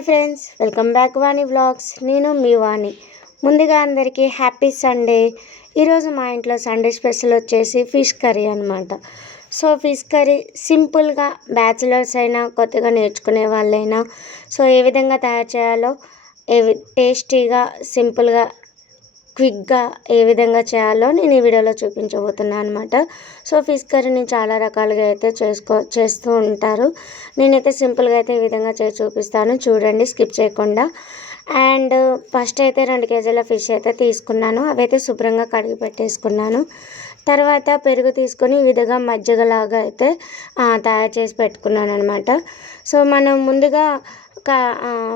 Hi friends, welcome back వాణి vlogs. నేను మీ వాణి. ముందుగా అందరికీ హ్యాపీ సండే. ఈరోజు మా ఇంట్లో సండే స్పెషల్ వచ్చేసి ఫిష్ కర్రీ అనమాట. సో ఫిష్ కర్రీ సింపుల్గా బ్యాచిలర్స్ అయినా కొత్తగా నేర్చుకునే వాళ్ళైనా సో ఏ విధంగా తయారు చేయాలో టేస్టీగా సింపుల్గా క్విక్గా ఏ విధంగా చేయాలో నేను ఈ వీడియోలో చూపించబోతున్నాను అనమాట. సో ఫిష్ కర్రీని చాలా రకాలుగా అయితే చేస్తూ ఉంటారు. నేనైతే సింపుల్గా అయితే ఈ విధంగా చేసి చూపిస్తాను, చూడండి స్కిప్ చేయకుండా. అండ్ ఫస్ట్ అయితే 2 కేజీల ఫిష్ అయితే తీసుకున్నాను. అవైతే శుభ్రంగా కడిగి పెట్టేసుకున్నాను. తర్వాత పెరుగు తీసుకొని ఈ విధంగా మజ్జిగలాగా అయితే తయారు చేసి పెట్టుకున్నాను అనమాట. సో మనం ముందుగా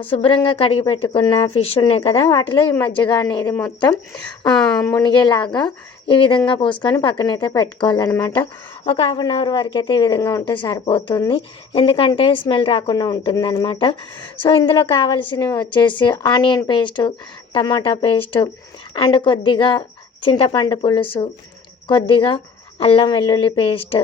శుభ్రంగా కడిగి పెట్టుకున్న ఫిష్ ఉన్నాయి కదా, వాటిలో ఈ మజ్జిగ అనేది మొత్తం మునిగేలాగా ఈ విధంగా పోసుకొని పక్కనైతే పెట్టుకోవాలన్నమాట. ఒక 1/2 అవర్ వరకు అయితే ఈ విధంగా ఉంటే సరిపోతుంది, ఎందుకంటే స్మెల్ రాకుండా ఉంటుంది అనమాట. సో ఇందులో కావాల్సినవి వచ్చేసి onion paste, tomato paste and కొద్దిగా చింతపండు పులుసు, కొద్దిగా అల్లం వెల్లుల్లి పేస్ట్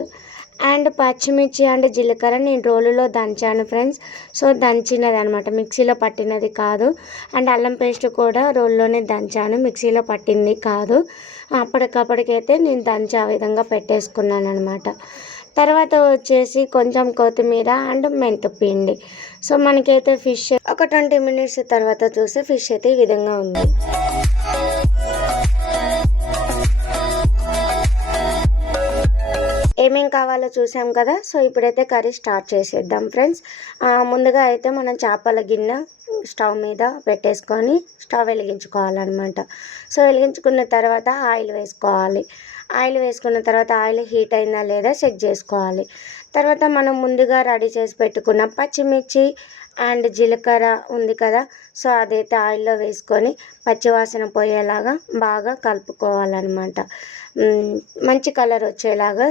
అండ్ పచ్చిమిర్చి అండ్ జీలకర్ర నేను రోలులో దంచాను ఫ్రెండ్స్. సో దంచినది అనమాట, మిక్సీలో పట్టినది కాదు. అండ్ అల్లం పేస్ట్ కూడా రోల్లోనే దంచాను, మిక్సీలో పట్టింది కాదు. అప్పటికప్పటికైతే నేను దంచి ఆ విధంగా పెట్టేసుకున్నాను అనమాట. తర్వాత వచ్చేసి కొంచెం కొత్తిమీర అండ్ మెంతిపిండి. సో మనకైతే ఫిష్ ఒక 20 మినిట్స్ తర్వాత చూస్తే ఫిష్ అయితే ఈ విధంగా ఉంది. ఏమేం కావాలో చూసాం కదా. సో ఇప్పుడైతే కర్రీ స్టార్ట్ చేసేద్దాం ఫ్రెండ్స్. ముందుగా అయితే మనం చేపల గిన్నె స్టవ్ మీద పెట్టేసుకొని స్టవ్ వెలిగించుకోవాలన్నమాట. సో వెలిగించుకున్న తర్వాత ఆయిల్ వేసుకోవాలి. ఆయిల్ వేసుకున్న తర్వాత ఆయిల్ హీట్ అయిందా లేదా చెక్ చేసుకోవాలి. తర్వాత మనం ముందుగా రెడీ చేసి పెట్టుకున్న పచ్చిమిర్చి అండ్ జీలకర్ర ఉంది కదా, సో అదైతే ఆయిల్లో వేసుకొని పచ్చివాసన పోయేలాగా బాగా కలుపుకోవాలన్నమాట. మంచి కలర్ వచ్చేలాగా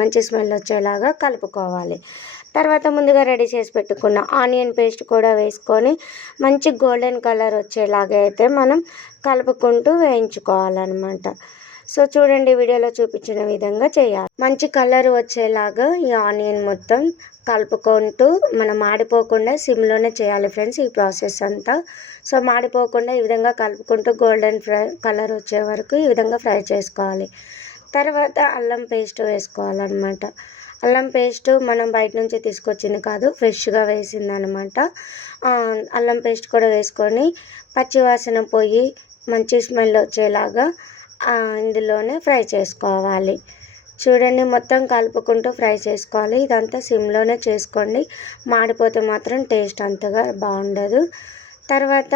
మంచి స్మెల్ వచ్చేలాగా కలుపుకోవాలి. తర్వాత ముందుగా రెడీ చేసి పెట్టుకున్న ఆనియన్ పేస్ట్ కూడా వేసుకొని మంచి గోల్డెన్ కలర్ వచ్చేలాగా అయితే మనం కలుపుకుంటూ వేయించుకోవాలన్నమాట. సో చూడండి, వీడియోలో చూపించిన విధంగా చేయాలి. మంచి కలర్ వచ్చేలాగా ఈ ఆనియన్ మొత్తం కలుపుకుంటూ మనం మాడిపోకుండా సిమ్లోనే చేయాలి ఫ్రెండ్స్ ఈ ప్రాసెస్ అంతా. సో మాడిపోకుండా ఈ విధంగా కలుపుకుంటూ గోల్డెన్ కలర్ వచ్చే వరకు ఈ విధంగా ఫ్రై చేసుకోవాలి. తర్వాత అల్లం పేస్ట్ వేసుకోవాలన్నమాట. అల్లం పేస్ట్ మనం బయట నుంచి తీసుకొచ్చింది కాదు, ఫ్రెష్గా వేసింది అనమాట. అల్లం పేస్ట్ కూడా వేసుకొని పచ్చివాసన పోయి మంచి స్మెల్ వచ్చేలాగా ఇందులోనే ఫ్రై చేసుకోవాలి. చూడండి, మొత్తం కలుపుకుంటూ ఫ్రై చేసుకోవాలి. ఇదంతా సిమ్లోనే చేసుకోండి, మాడిపోతే మాత్రం టేస్ట్ అంతగా బాగుండదు. తర్వాత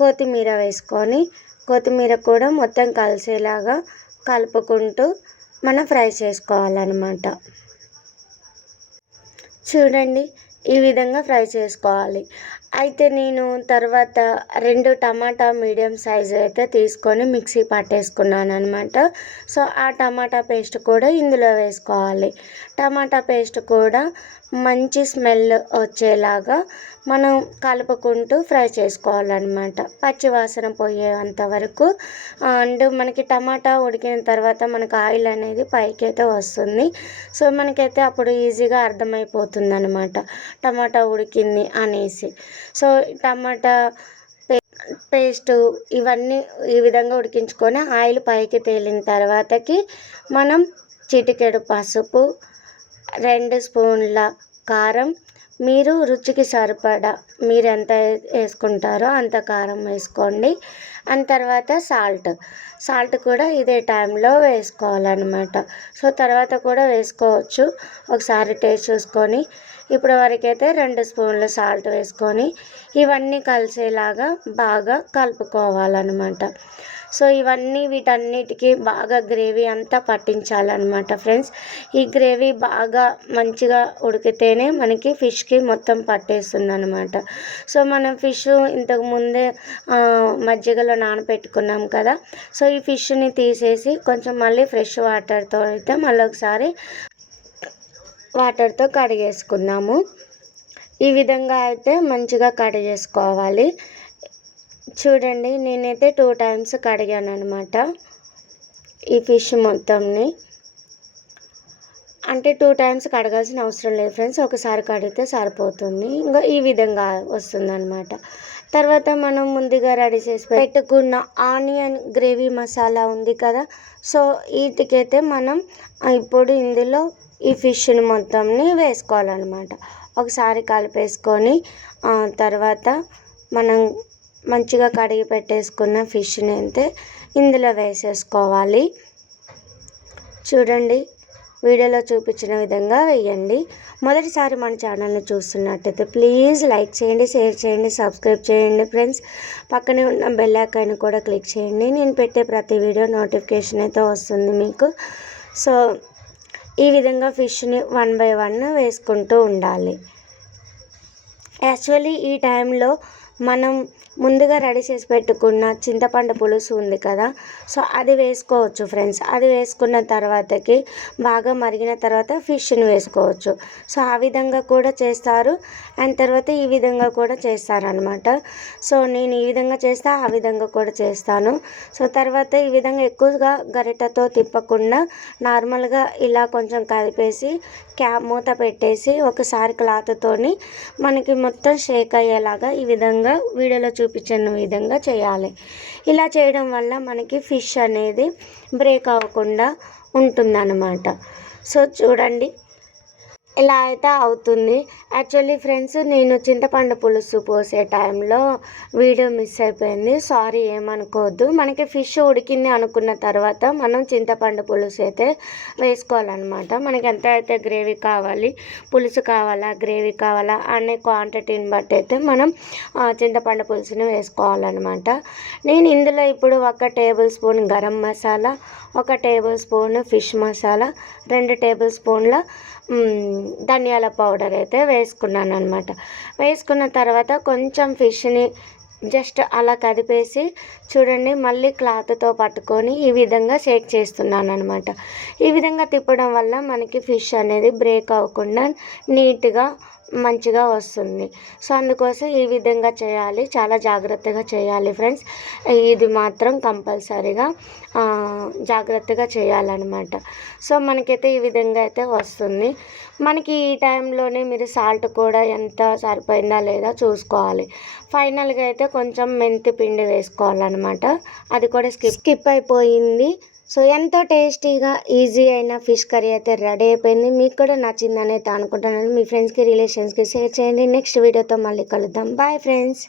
కొత్తిమీర వేసుకొని కొత్తిమీర కూడా మొత్తం కలిసేలాగా కలుపుకుంటూ మనం ఫ్రై చేసుకోవాలన్నమాట. చూడండి, ఈ విధంగా ఫ్రై చేసుకోవాలి. అయితే నేను తర్వాత 2 టమాటా మీడియం సైజు అయితే తీసుకొని మిక్సీ పట్టేసుకున్నాను అనమాట. సో ఆ టమాటా పేస్ట్ కూడా ఇందులో వేసుకోవాలి. టమాటా పేస్ట్ కూడా మంచి స్మెల్ వచ్చేలాగా మనం కలుపుకుంటూ ఫ్రై చేసుకోవాలన్నమాట, పచ్చివాసన పోయేంత వరకు. అండ్ మనకి టమాటా ఉడికిన తర్వాత మనకు ఆయిల్ అనేది పైకి అయితే వస్తుంది. సో మనకైతే అప్పుడు ఈజీగా అర్థమైపోతుంది అనమాట టమాటా ఉడికింది అనేసి. సో టమాటా పేస్టు ఇవన్నీ ఈ విధంగా ఉడికించుకొని ఆయిల్ పైకి తేలిన తర్వాతకి మనం చిటికెడు పసుపు, 2 స్పూన్ల కారం, మీరు రుచికి సరిపడా మీరు ఎంత వేసుకుంటారో అంత కారం వేసుకోండి. అండ్ తర్వాత సాల్ట్ కూడా ఇదే టైంలో వేసుకోవాలన్నమాట. సో తర్వాత కూడా వేసుకోవచ్చు, ఒకసారి టేస్ట్ చూసుకొని. ఇప్పుడు వరకైతే 2 స్పూన్ల సాల్ట్ వేసుకొని ఇవన్నీ కలిసేలాగా బాగా కలుపుకోవాలన్నమాట. సో వీటన్నిటికీ బాగా గ్రేవీ అంతా పట్టించాలన్నమాట ఫ్రెండ్స్. ఈ గ్రేవీ బాగా మంచిగా ఉడికితేనే మనకి ఫిష్కి మొత్తం పట్టేస్తుంది అనమాట. సో మనం ఫిష్ ఇంతకుముందే మజ్జిగలో నానబెట్టుకున్నాం కదా, సో ఈ ఫిష్ని తీసేసి కొంచెం మళ్ళీ ఫ్రెష్ వాటర్తో అయితే మళ్ళీ ఒకసారి వాటర్తో కడిగేసుకుందాము. ఈ విధంగా అయితే మంచిగా కడిగేసుకోవాలి. చూడండి, నేనైతే 2 టైమ్స్ కడిగాను అనమాట ఈ ఫిష్ మొత్తంని. అంటే 2 టైమ్స్ కడగాల్సిన అవసరం లేదు ఫ్రెండ్స్, ఒకసారి కడిగితే సరిపోతుంది. ఇంకా ఈ విధంగా వస్తుందన్నమాట. తర్వాత మనం ముందుగా రెడీ చేసి పెట్టుకున్న ఆనియన్ గ్రేవీ మసాలా ఉంది కదా, సో వీటికైతే మనం ఇప్పుడు ఇందులో ఈ ఫిష్ని మొత్తంని వేసుకోవాలన్నమాట. ఒకసారి కలిపేసుకొని తర్వాత మనం మంచిగా కడిగి పెట్టేసుకున్న ఫిష్ని అయితే ఇందులో వేసేసుకోవాలి. చూడండి, వీడియోలో చూపించిన విధంగా వేయండి. మొదటిసారి మన ఛానల్ని చూస్తున్నట్టయితే ప్లీజ్ లైక్ చేయండి, షేర్ చేయండి, సబ్స్క్రైబ్ చేయండి ఫ్రెండ్స్. పక్కనే ఉన్న బెల్ ఐకాన్ కూడా క్లిక్ చేయండి. నేను పెట్టే ప్రతి వీడియో నోటిఫికేషన్ అయితే వస్తుంది మీకు. సో ఈ విధంగా ఫిష్ని 1 బై 1 వేసుకుంటూ ఉండాలి. యాక్చువల్లీ ఈ టైంలో మనం ముందుగా రెడీ చేసి పెట్టుకున్న చింతపండు పులుసు ఉంది కదా, సో అది వేసుకోవచ్చు ఫ్రెండ్స్. అది వేసుకున్న తర్వాతకి బాగా మరిగిన తర్వాత ఫిష్ని వేసుకోవచ్చు. సో ఆ విధంగా కూడా చేస్తారు, అండ్ తర్వాత ఈ విధంగా కూడా చేస్తారనమాట. సో నేను ఈ విధంగా చేస్తా, ఆ విధంగా కూడా చేస్తాను. సో తర్వాత ఈ విధంగా ఎక్కువగా గరిటతో తిప్పకుండా నార్మల్గా ఇలా కొంచెం కలిపేసి మూత పెట్టేసి ఒకసారి క్లాత్తోని మనకి మొత్తం షేక్ అయ్యేలాగా ఈ విధంగా వీడియోలో చూపించిన విధంగా చేయాలి. ఇలా చేయడం వల్ల మనకి ఫిష్ అనేది బ్రేక్ అవ్వకుండా ఉంటుందన్నమాట. సో చూడండి, ఇలా అయితే అవుతుంది. యాక్చువల్లీ ఫ్రెండ్స్, నేను చింతపండు పులుసు పోసే టైంలో వీడియో మిస్ అయిపోయింది, సారీ, ఏమనుకోవద్దు. మనకి ఫిష్ ఉడికింది అనుకున్న తర్వాత మనం చింతపండు పులుసు అయితే వేసుకోవాలన్నమాట. మనకి ఎంత అయితే గ్రేవీ కావాలి, పులుసు కావాలా, గ్రేవీ కావాలా అనే క్వాంటిటీని బట్టి అయితే మనం చింతపండు పులుసుని వేసుకోవాలన్నమాట. నేను ఇందులో ఇప్పుడు 1 table spoon garam masala, 1 table spoon fish masala, 2 table స్పూన్ల ధనియాల పౌడర్ అయితే వేసుకున్నాను అనమాట. వేసుకున్న తర్వాత కొంచెం ఫిష్ని జస్ట్ అలా కదిపేసి చూడండి, మళ్ళీ క్లాత్తో పట్టుకొని ఈ విధంగా షేక్ చేస్తున్నాను అనమాట. ఈ విధంగా తిప్పడం వల్ల మనకి ఫిష్ అనేది బ్రేక్ అవ్వకుండా నీట్గా మంచిగా వస్తుంది. సో అందుకోసం ఈ విధంగా చేయాలి, చాలా జాగ్రత్తగా చేయాలి ఫ్రెండ్స్. ఇది మాత్రం కంపల్సరీగా జాగ్రత్తగా చేయాలన్నమాట. సో మనకైతే ఈ విధంగా అయితే వస్తుంది. మనకి ఈ టైంలోనే మీరు సాల్ట్ కూడా ఎంత సరిపోయిందా లేదా చూసుకోవాలి. ఫైనల్గా అయితే కొంచెం మెంతి పిండి వేసుకోవాలన్నమాట, అది కూడా స్కిప్ అయిపోయింది. సో ఎంతో టేస్టీగా ఈజీ అయిన ఫిష్ కర్రీ అయితే రెడీ అయిపోయింది. మీకు కూడా నచ్చిందని అయితే అనుకుంటున్నాను. మీ ఫ్రెండ్స్కి, రిలేషన్స్కి షేర్ చేయండి. నెక్స్ట్ వీడియోతో మళ్ళీ కలుద్దాం. Bye friends.